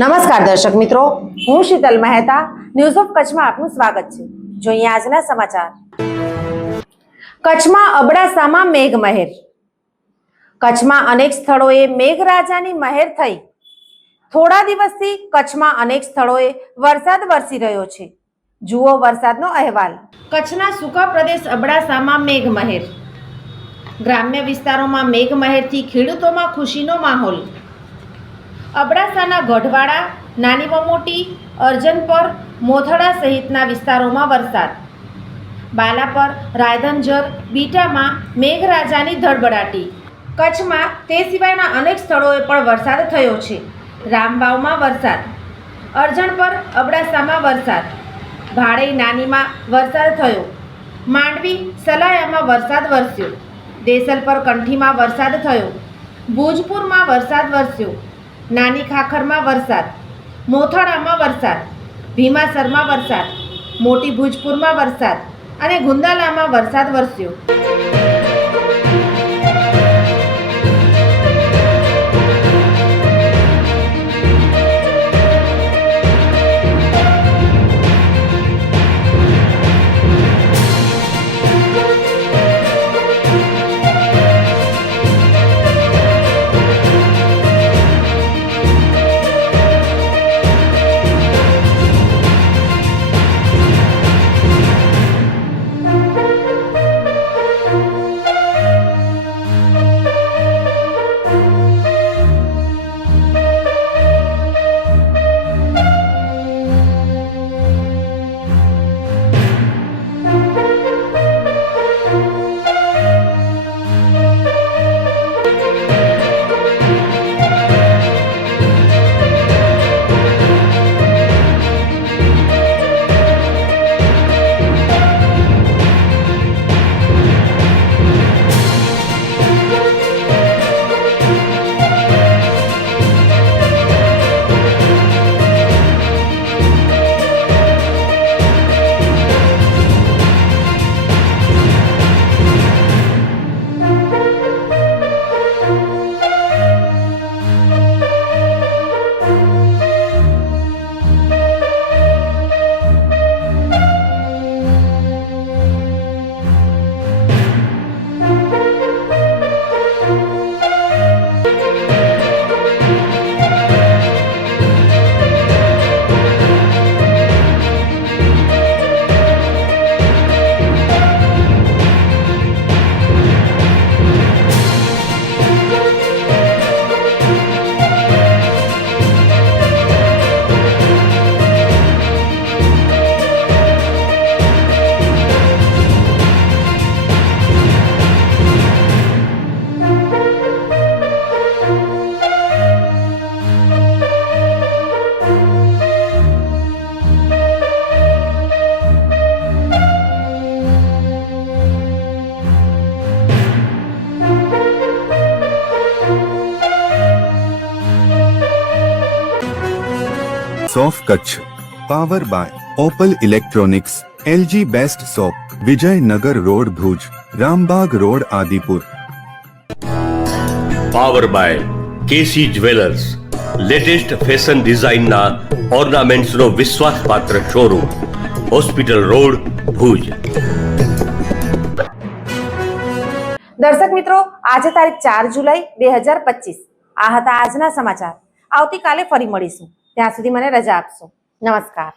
નમસ્કાર દર્શક મિત્રો, હું શીતલ મહેતા ન્યૂઝ ઓફ કચ્છમાં આપનું સ્વાગત છે। જોઈએ આજના સમાચાર। કચ્છમાં અબડાસામાં મેઘમહેર। કચ્છમાં અનેક સ્થળોએ મેઘરાજાની મહેર થઈ। થોડા દિવસથી કચ્છમાં અનેક સ્થળોએ વરસાદ વરસી રહ્યો છે। જુઓ વરસાદનો અહેવાલ। કચ્છના સૂકા પ્રદેશ અબડાસામાં મેઘમહેર। ગ્રામ્ય વિસ્તારોમાં મેઘમહેરથી ખેડૂતોમાં ખુશીનો માહોલ। અબડાસાના ગઢવાડા, નાની વમોટી, અરજનપર, મોથડા સહિતના વિસ્તારોમાં વરસાદ। બાલાપર, રાયધનજર, બીટામાં મેઘરાજાની ધડબડાટી। કચ્છમાં તે સિવાયના અનેક સ્થળોએ પણ વરસાદ થયો છે। રામવાવમાં વરસાદ, અરજણપર, અબડાસામાં વરસાદ, ભાડેઈ નાનીમાં વરસાદ થયો। માંડવી, સલાયામાં વરસાદ વરસ્યો। દેસલપર કંઠીમાં વરસાદ થયો। ભુજપુરમાં વરસાદ વરસ્યો। નાની ખાખરમાં વરસાદ, મોથડામાં વરસાદ, ભીમાસરમાં વરસાદ, મોટી ભુજપુરમાં વરસાદ અને ગુંદાલામાં વરસાદ વરસ્યો। सोफ Kutch power by Opal electronics, LG best shop, Vijaynagar road Bhuj, Rambag road Adipur. Power by KC jewellers, latest fashion design ना ऑर्नामेंट्स नो विश्वास पात्र शोरूम, हॉस्पिटल रोड भुज। દર્શક મિત્રો, આજે તારીખ 4 જુલાઈ 2025 આ હતા આજના સમાચાર। આવતીકાલે ફરી મળીશું, ત્યાં સુધી મને રજા આપશો। નમસ્કાર।